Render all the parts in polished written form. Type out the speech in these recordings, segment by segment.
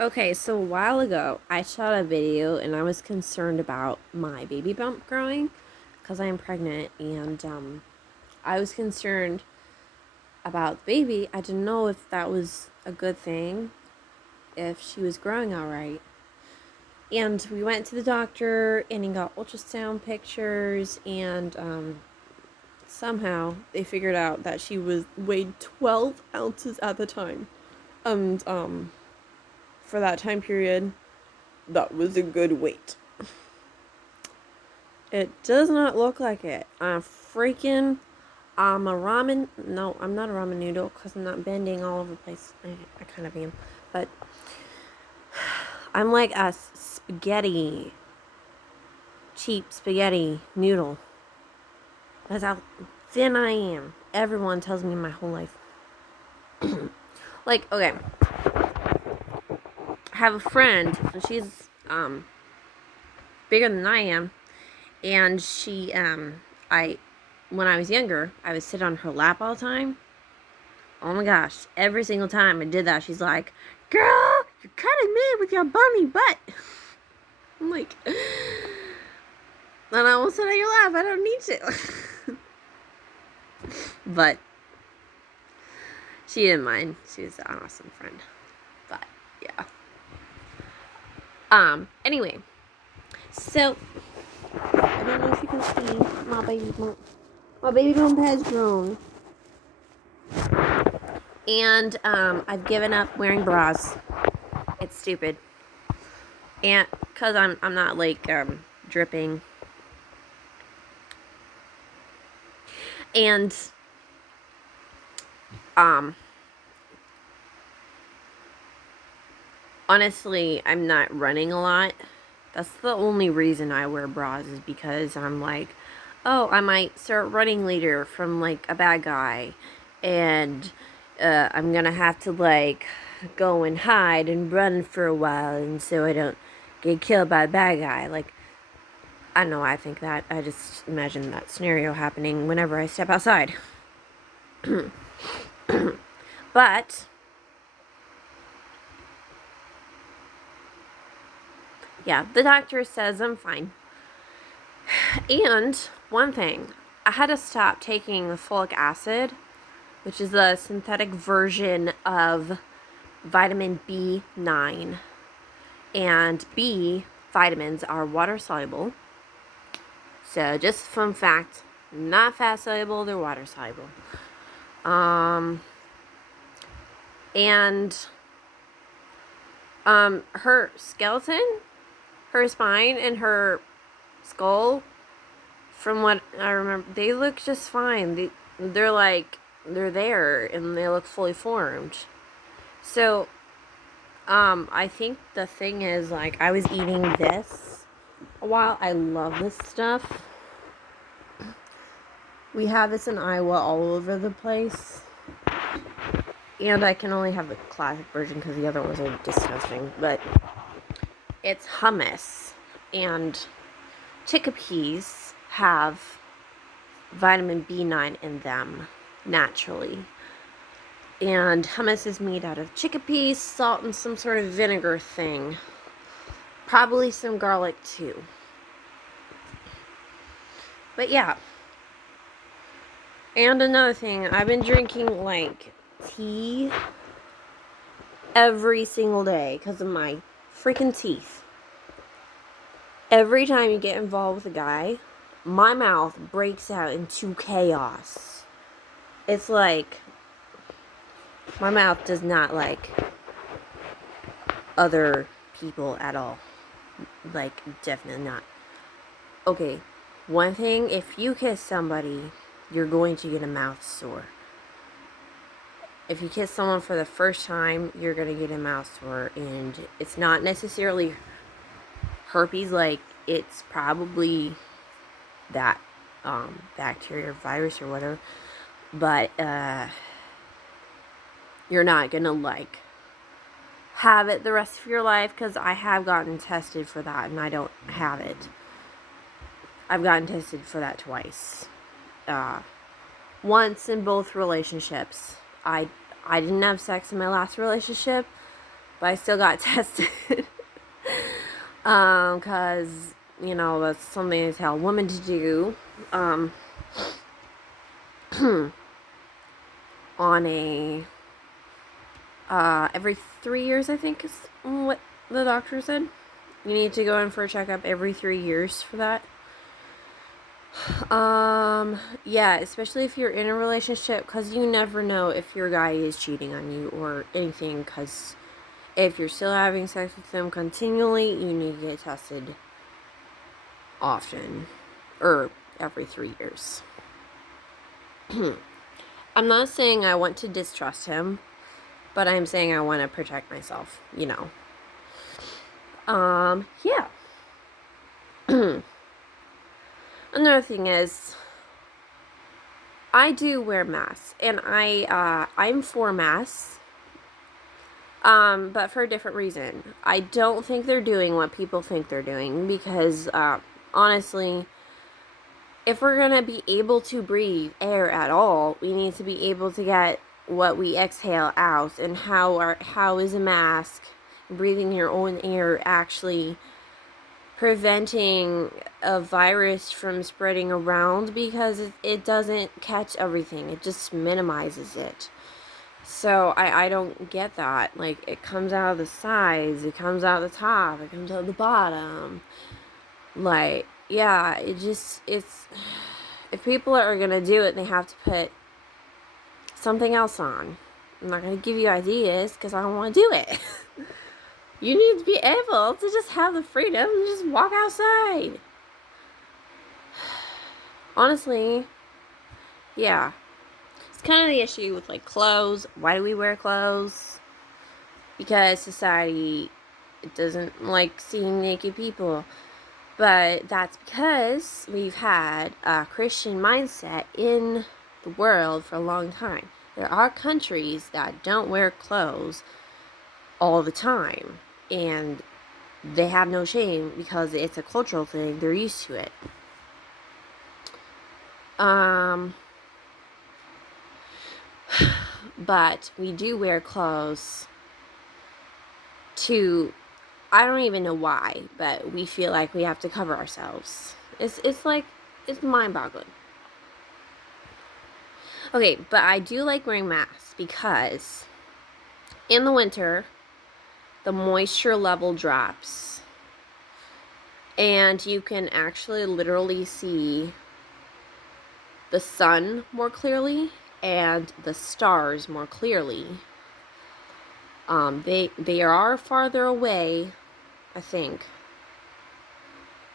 Okay, so a while ago, I shot a video and I was concerned about my baby bump growing because I am pregnant and I was concerned about the baby. I didn't know if that was a good thing, if she was growing all right. And we went to the doctor and he got ultrasound pictures and somehow they figured out that she weighed 12 ounces at the time. And for that time period, that was a good weight. It does not look like it. I'm a ramen. No, I'm not a ramen noodle because I'm not bending all over the place. I kind of am. But I'm like a cheap spaghetti noodle. That's how thin I am. Everyone tells me my whole life. Like, okay. I have a friend, and she's bigger than I am. And when I was younger, I would sit on her lap all the time. Oh my gosh, every single time I did that, she's like, "Girl, you're cutting me with your bummy butt." I'm like, then I will sit on your lap, I don't need to. But she didn't mind. She was an awesome friend. But yeah. Anyway, so I don't know if you can see my baby bump. My baby bump has grown. And I've given up wearing bras. It's stupid. And cuz I'm not like dripping. And honestly, I'm not running a lot. That's the only reason I wear bras, is because I'm like, oh, I might start running later from like a bad guy, and I'm gonna have to like go and hide and run for a while, and so I don't get killed by a bad guy. Like, I don't know why I think that. I just imagine that scenario happening whenever I step outside. But yeah, the doctor says I'm fine. And one thing, I had to stop taking the folic acid, which is the synthetic version of vitamin B9. And B vitamins are water soluble. So just fun fact, not fat soluble, they're water soluble. And her skeleton, her spine, and her skull, from what I remember, they look just fine. They're there and they look fully formed. So I think the thing is, like, I was eating this a while. I love this stuff. We have this in Iowa all over the place. And I can only have the classic version because the other ones are disgusting. But it's hummus. And chickpeas have vitamin B9 in them naturally. And hummus is made out of chickpeas, salt, and some sort of vinegar thing. Probably some garlic too. But yeah. And another thing, I've been drinking like tea every single day because of my freaking teeth. Every time you get involved with a guy, my mouth breaks out into chaos. It's like my mouth does not like other people at all. Like, definitely not. Okay, one thing, if you kiss somebody, you're going to get a mouth sore. If you kiss someone for the first time, you're going to get a mouth sore. And it's not necessarily herpes, like, it's probably that bacteria or virus or whatever. But you're not going to, like, have it the rest of your life, because I have gotten tested for that and I don't have it. I've gotten tested for that twice. Once in both relationships. I didn't have sex in my last relationship, but I still got tested. Cause, you know, that's something I tell women to do. On a, every 3 years, I think is what the doctor said. You need to go in for a checkup every 3 years for that. Yeah, especially if you're in a relationship, because you never know if your guy is cheating on you or anything, because if you're still having sex with them continually, you need to get tested often, or every 3 years. I'm not saying I want to distrust him, but I'm saying I want to protect myself, you know. Yeah. Another thing is, I do wear masks, and I'm for masks, but for a different reason. I don't think they're doing what people think they're doing, because, honestly, if we're gonna be able to breathe air at all, we need to be able to get what we exhale out, and how is a mask, breathing your own air, actually preventing a virus from spreading around, because it doesn't catch everything. It just minimizes it. So I don't get that. Like, it comes out of the sides, it comes out of the top, it comes out of the bottom. Like, yeah, it's if people are gonna do it, they have to put something else on. I'm not gonna give you ideas because I don't want to do it. You need to be able to just have the freedom to just walk outside. Honestly, yeah. It's kind of the issue with, like, clothes. Why do we wear clothes? Because society doesn't like seeing naked people. But that's because we've had a Christian mindset in the world for a long time. There are countries that don't wear clothes all the time, and they have no shame because it's a cultural thing. They're used to it. But we do wear clothes to, I don't even know why, but we feel like we have to cover ourselves. It's like, it's mind-boggling. Okay, but I do like wearing masks because in the winter, the moisture level drops, and you can actually literally see the sun more clearly and the stars more clearly. They are farther away, I think,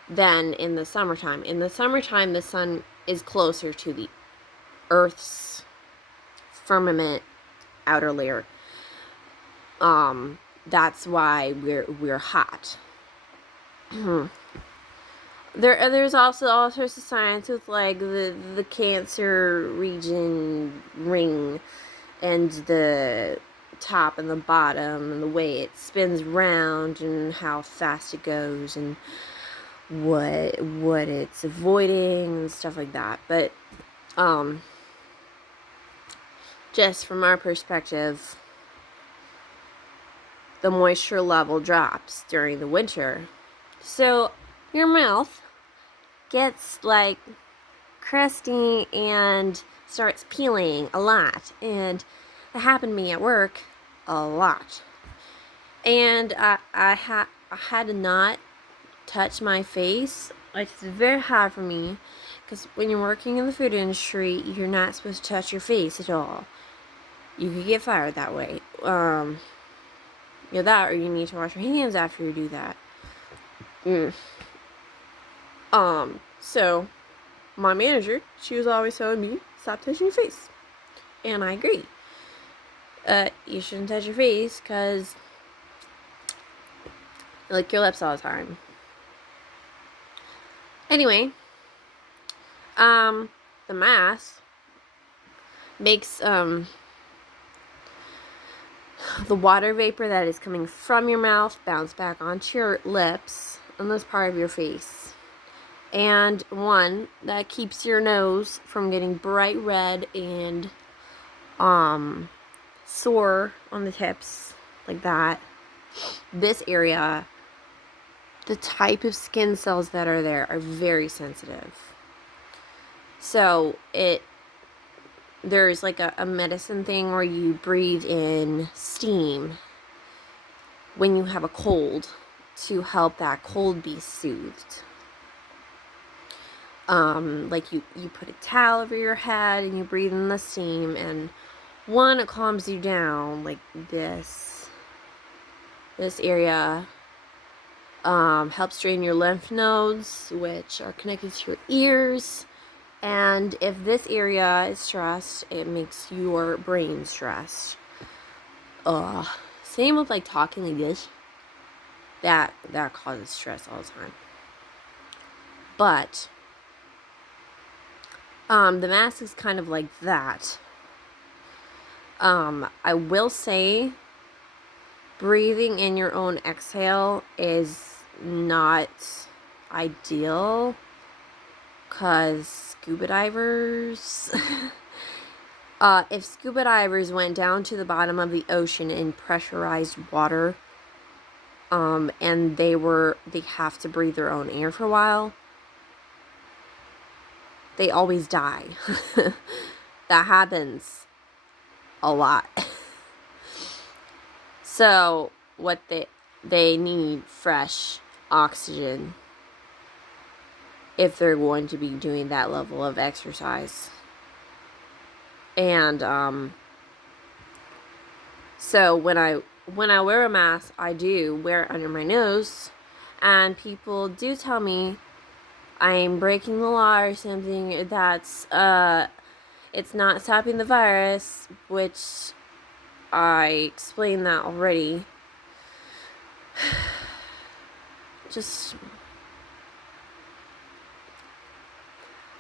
than in the summertime. In the summertime, the sun is closer to the Earth's firmament outer layer. That's why we're hot. There's also all sorts of science with, like, the Cancer region ring, and the top and the bottom, and the way it spins round, and how fast it goes, and what it's avoiding, and stuff like that. But just from our perspective, the moisture level drops during the winter, so your mouth gets, like, crusty and starts peeling a lot. And it happened to me at work a lot. And I had to not touch my face. Like, it's very hard for me, because when you're working in the food industry, you're not supposed to touch your face at all. You could get fired that way. That, or you need to wash your hands after you do that. So my manager, she was always telling me, stop touching your face. And I agree. You shouldn't touch your face, because you lick your lips all the time. Anyway, the mask makes, the water vapor that is coming from your mouth bounce back onto your lips and this part of your face. And one, that keeps your nose from getting bright red and sore on the tips, like that. this area, the type of skin cells that are there are very sensitive. So there's like a medicine thing where you breathe in steam when you have a cold to help that cold be soothed. Like you put a towel over your head and you breathe in the steam, and one, it calms you down, like this area helps drain your lymph nodes, which are connected to your ears. And if this area is stressed, it makes your brain stressed. Same with like talking like this. That causes stress all the time. But the mask is kind of like that. I will say breathing in your own exhale is not ideal, because scuba divers if scuba divers went down to the bottom of the ocean in pressurized water, and they have to breathe their own air for a while, they always die. That happens a lot. So what they need fresh oxygen if they're going to be doing that level of exercise. And so when I wear a mask, I do wear it under my nose, and people do tell me I'm breaking the law or something, that's it's not stopping the virus, which I explained that already. Just,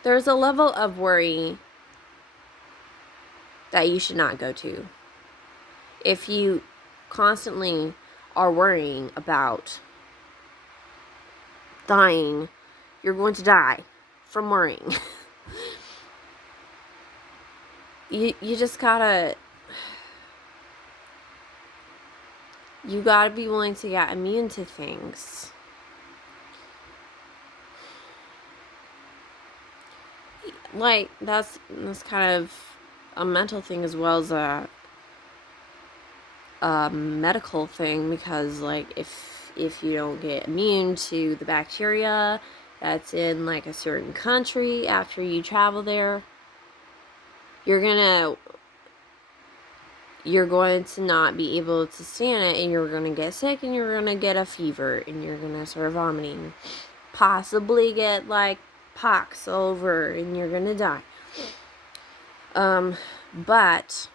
there's a level of worry that you should not go to. If you constantly are worrying about dying, you're going to die from worrying. You just gotta be willing to get immune to things. Like, that's kind of a mental thing as well as a medical thing, because like if you don't get immune to the bacteria that's in like a certain country after you travel there, you're going to not be able to stand it, and you're going to get sick, and you're going to get a fever, and you're going to start vomiting, possibly get like pox all over, and you're going to die. But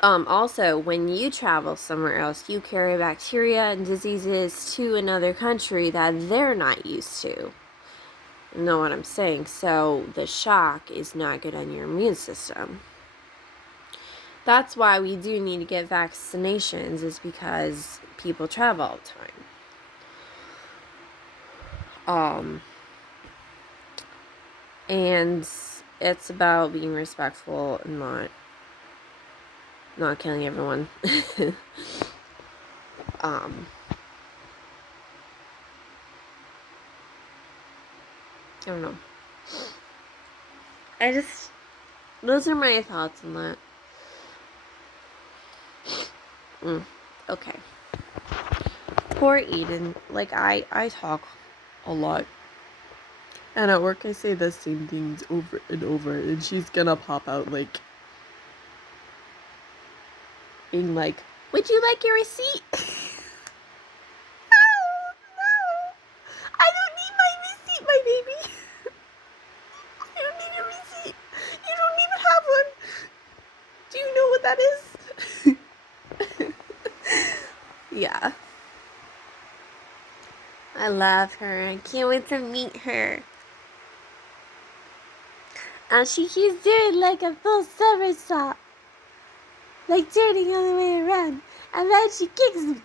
also, when you travel somewhere else, you carry bacteria and diseases to another country that they're not used to. You know what I'm saying? So the shock is not good on your immune system. That's why we do need to get vaccinations, is because people travel all the time. And it's about being respectful and not killing everyone. I don't know. Those are my thoughts on that. Okay. Poor Eden. Like, I talk a lot. And at work I say the same things over and over, and she's gonna pop out like, being like, would you like your receipt? No, I don't need my receipt, my baby. I don't need a receipt. You don't even have one. Do you know what that is? Yeah. I love her. I can't wait to meet her. And she keeps doing like a full somersault, like turning all the way around, and then she kicks me.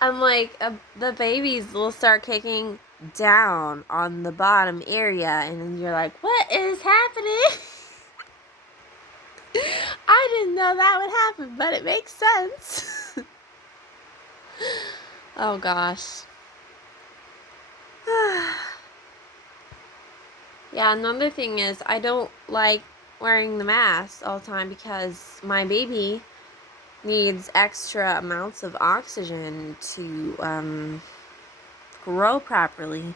I'm like, the babies will start kicking down on the bottom area, and then you're like, what is happening? I didn't know that would happen, but it makes sense. Oh gosh. Yeah, another thing is I don't like wearing the mask all the time because my baby needs extra amounts of oxygen to grow properly.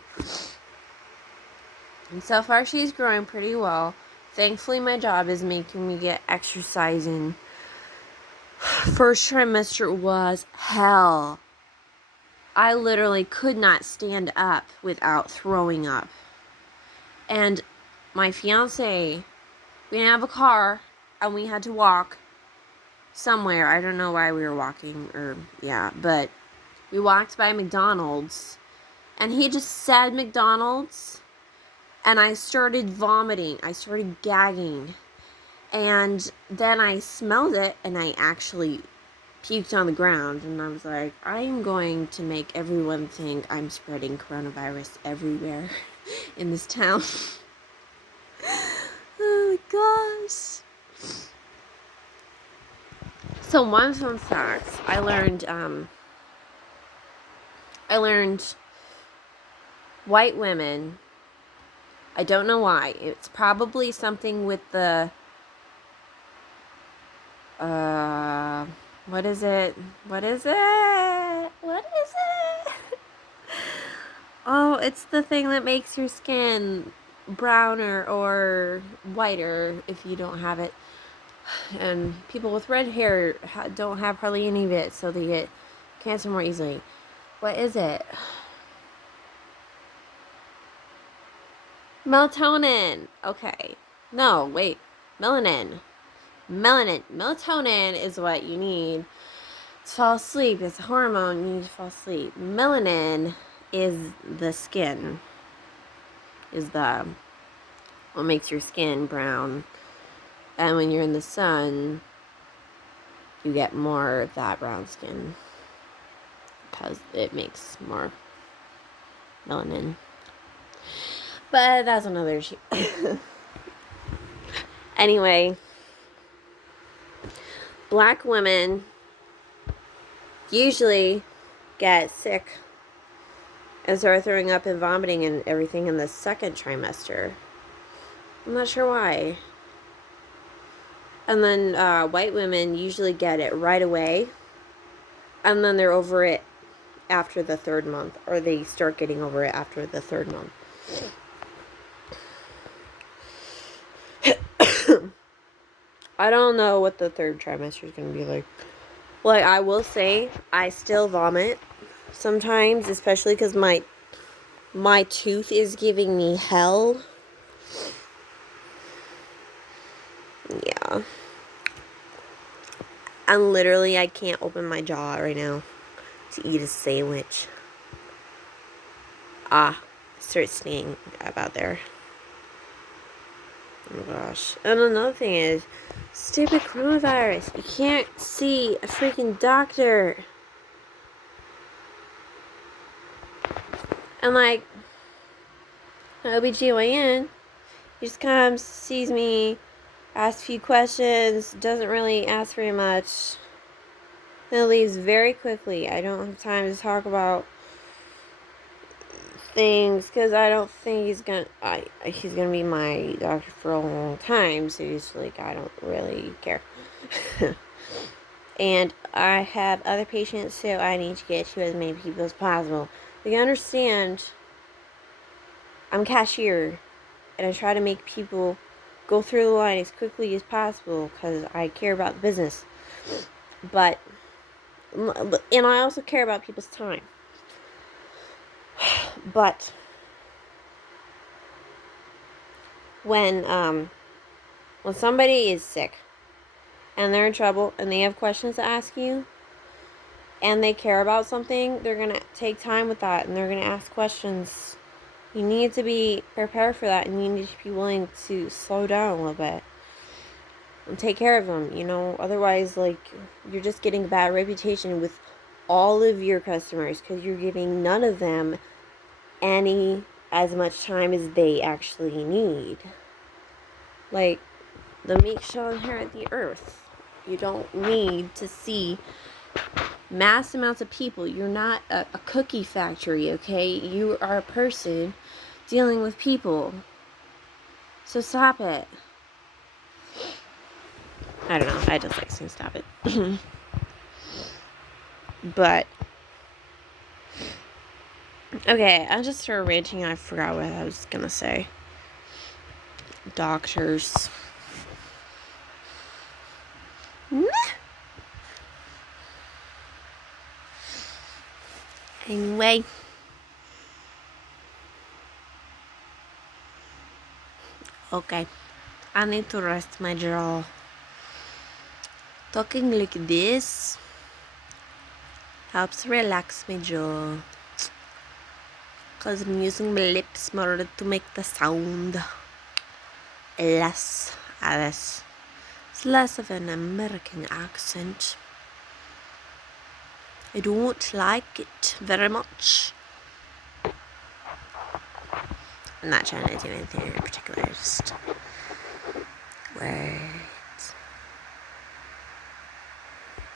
And so far she's growing pretty well. Thankfully my job is making me get exercise in. First trimester was hell. I literally could not stand up without throwing up. And my fiance, we didn't have a car and we had to walk somewhere. I don't know why we were walking but we walked by McDonald's and he just said McDonald's and I started vomiting. I started gagging. And then I smelled it and I actually puked on the ground, and I was like, I am going to make everyone think I'm spreading coronavirus everywhere in this town. Oh my gosh. So one fun fact I learned white women, I don't know why, it's probably something with the what is it? Oh, it's the thing that makes your skin browner or whiter if you don't have it. And people with red hair don't have hardly any of it, so they get cancer more easily. What is it? Melatonin. Okay. No, wait. Melanin. Melatonin is what you need to fall asleep. It's a hormone you need to fall asleep. Melanin is the skin. Is the what makes your skin brown. And when you're in the sun, you get more of that brown skin because it makes more melanin. But that's another issue. Anyway, black women usually get sick and start throwing up and vomiting and everything in the second trimester. I'm not sure why. And then white women usually get it right away. And then they're over it after the third month. Or they start getting over it after the third month. I don't know what the third trimester is going to be like. Like, I will say, I still vomit sometimes. Especially because my tooth is giving me hell. Yeah. And literally, I can't open my jaw right now to eat a sandwich. Start sneezing about there. Oh my gosh. And another thing is, stupid coronavirus. You can't see a freaking doctor. And like, OBGYN, he just comes, sees me, asks a few questions, doesn't really ask very much, then leaves very quickly. I don't have time to talk about things because I don't think he's gonna be my doctor for a long time, so he's like, I don't really care. And I have other patients, so I need to get to as many people as possible. But you understand, I'm a cashier, and I try to make people go through the line as quickly as possible because I care about the business. And I also care about people's time. But when somebody is sick and they're in trouble and they have questions to ask you and they care about something, they're going to take time with that and they're going to ask questions. You need to be prepared for that, and you need to be willing to slow down a little bit and take care of them, Otherwise, like, you're just getting a bad reputation with all of your customers because you're giving none of them as much time as they actually need. Like, The meek shall inherit the earth. You don't need to see mass amounts of people. You're not a cookie factory, okay? You are a person dealing with people. So stop it. I don't know. I just like saying stop it. But, okay, I just started ranting and I forgot what I was gonna say. Doctors. Anyway. Okay. I need to rest my jaw. Talking like this helps relax my jaw. Because I'm using my lips in order to make the sound less. It's less of an American accent. I don't like it very much. I'm not trying to do anything in particular, just words.